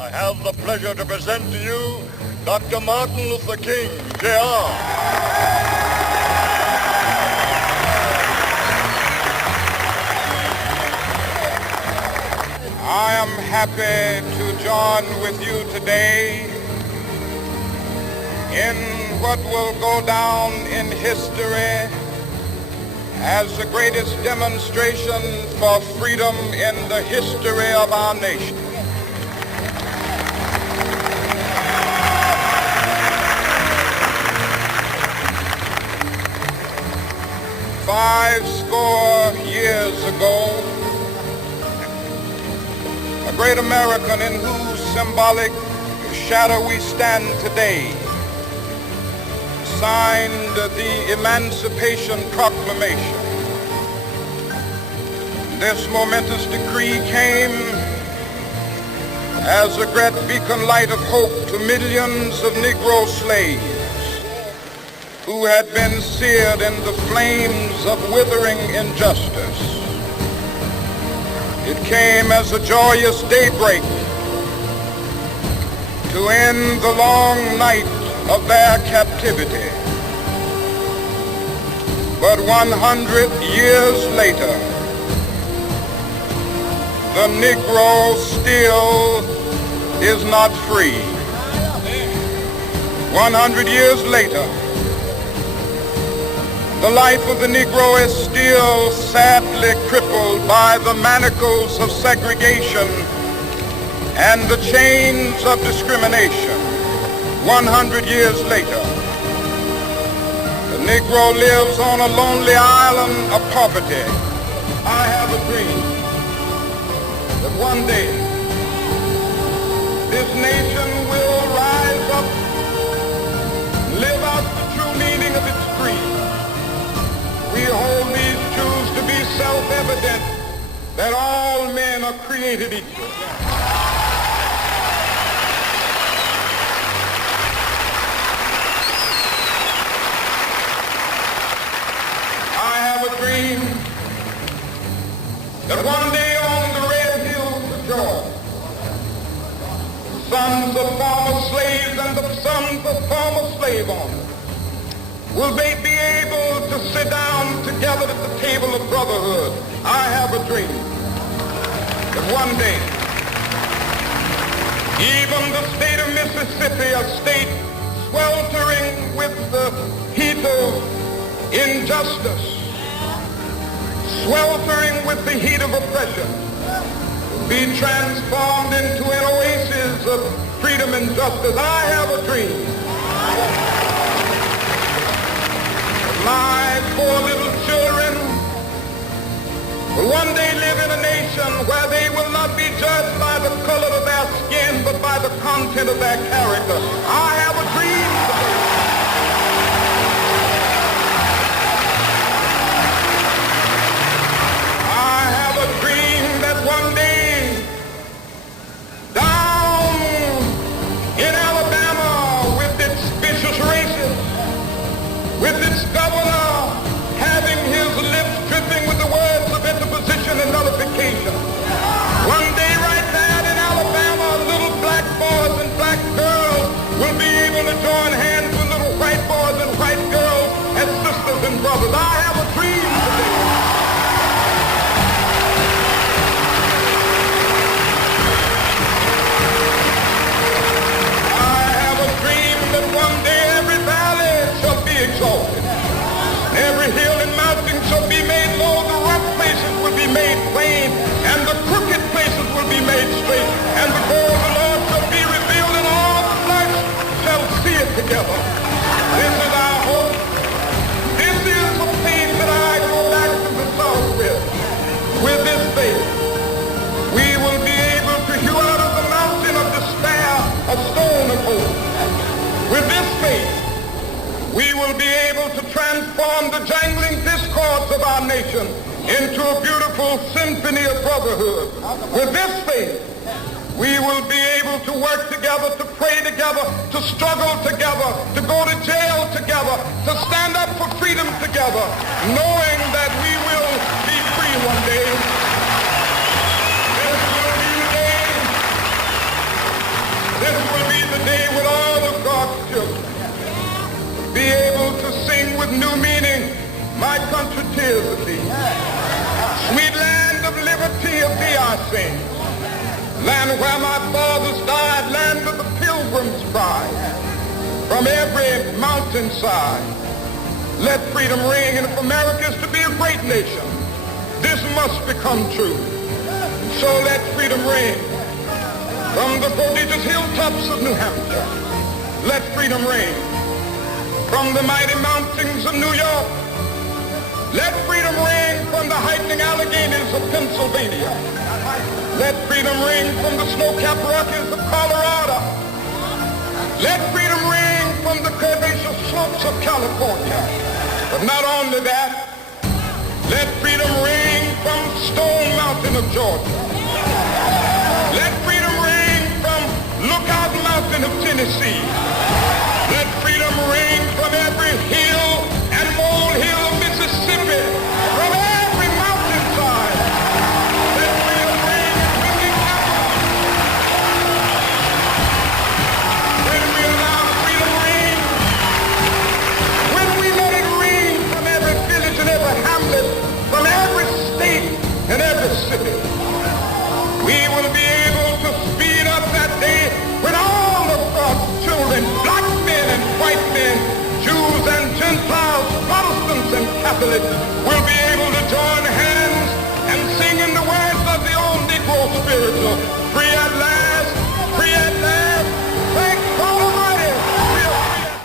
I have the pleasure to present to you Dr. Martin Luther King, Jr. I am happy to join with you today in what will go down in history as the greatest demonstration for freedom in the history of our nation. Five score years ago, a great American in whose symbolic shadow we stand today signed the Emancipation Proclamation. This momentous decree came as a great beacon light of hope to millions of Negro slaves who had been seared in the flames of withering injustice. It came as a joyous daybreak to end the long night of their captivity. But 100 years later, the Negro still is not free. 100 years later, the life of the Negro is still sadly crippled by the manacles of segregation and the chains of discrimination. 100 years later, the Negro lives on a lonely island of poverty. I have a dream that one day this nation will rise up, live out the true meaning of its creed. We hold these truths to be self-evident, that all men are created equal. I have a dream that one day on the red hills of Georgia, the sons of former slaves and the sons of former slave owners will they be able to sit down together at the table of brotherhood. I have a dream that one day, even the state of Mississippi, a state sweltering with the heat of injustice, sweltering with the heat of oppression, will be transformed into an oasis of freedom and justice. I have a dream. My poor little children will one day live in a nation where they will not be judged by the color of their skin, but by the content of their character. I have a dream today. I have a dream that one day, down in Alabama with its vicious racists, with its governor having his lips dripping with the words of interposition and nullification. One day right there in Alabama, little black boys and black girls will be able to join hands with little white boys and white girls as sisters and brothers. I have a dream today. I have a dream that one day every valley shall be exalted. Every hill and mountain shall be made low, the rough places will be made plain, and the crooked places will be made straight, and the glory of the Lord shall be revealed, and all flesh shall see it together. This is our hope. This is the faith that I go back to the South with. With this faith, we will be able to hew out of the mountain of despair a stone of hope. With this faith, we will be able to transform the jangling discords of our nation into a beautiful symphony of brotherhood. With this faith, we will be able to work together, to pray together, to struggle together, to go to jail together, to stand up for freedom together, knowing that we will be free one day. This will be the day day with all of God's children. Be able to sing with new meaning, my country, 'tis of thee. Sweet land of liberty, of thee I sing. Land where my fathers died, land of the pilgrim's pride. From every mountainside, let freedom ring. And if America is to be a great nation, this must become true. So let freedom ring. From the prodigious hilltops of New Hampshire, let freedom ring. From the mighty mountains of New York, let freedom ring. From the heightening Alleghenies of Pennsylvania, let freedom ring. From the snow-capped Rockies of Colorado, let freedom ring. From the curvaceous slopes of California. But not only that, let freedom ring from Stone Mountain of Georgia. Let freedom ring from Lookout Mountain of Tennessee. Let freedom ring from every hill and molehill of Mississippi, from every mountainside. Let freedom ring from the capital. When we allow freedom ring, when we let it ring from every village and every hamlet, from every state and every city, we will be able to speed up that day when all of God's children, black men and white men, Jews and Gentiles, Protestants and Catholics, will be able to join hands and sing in the words of the old Negro spiritual, free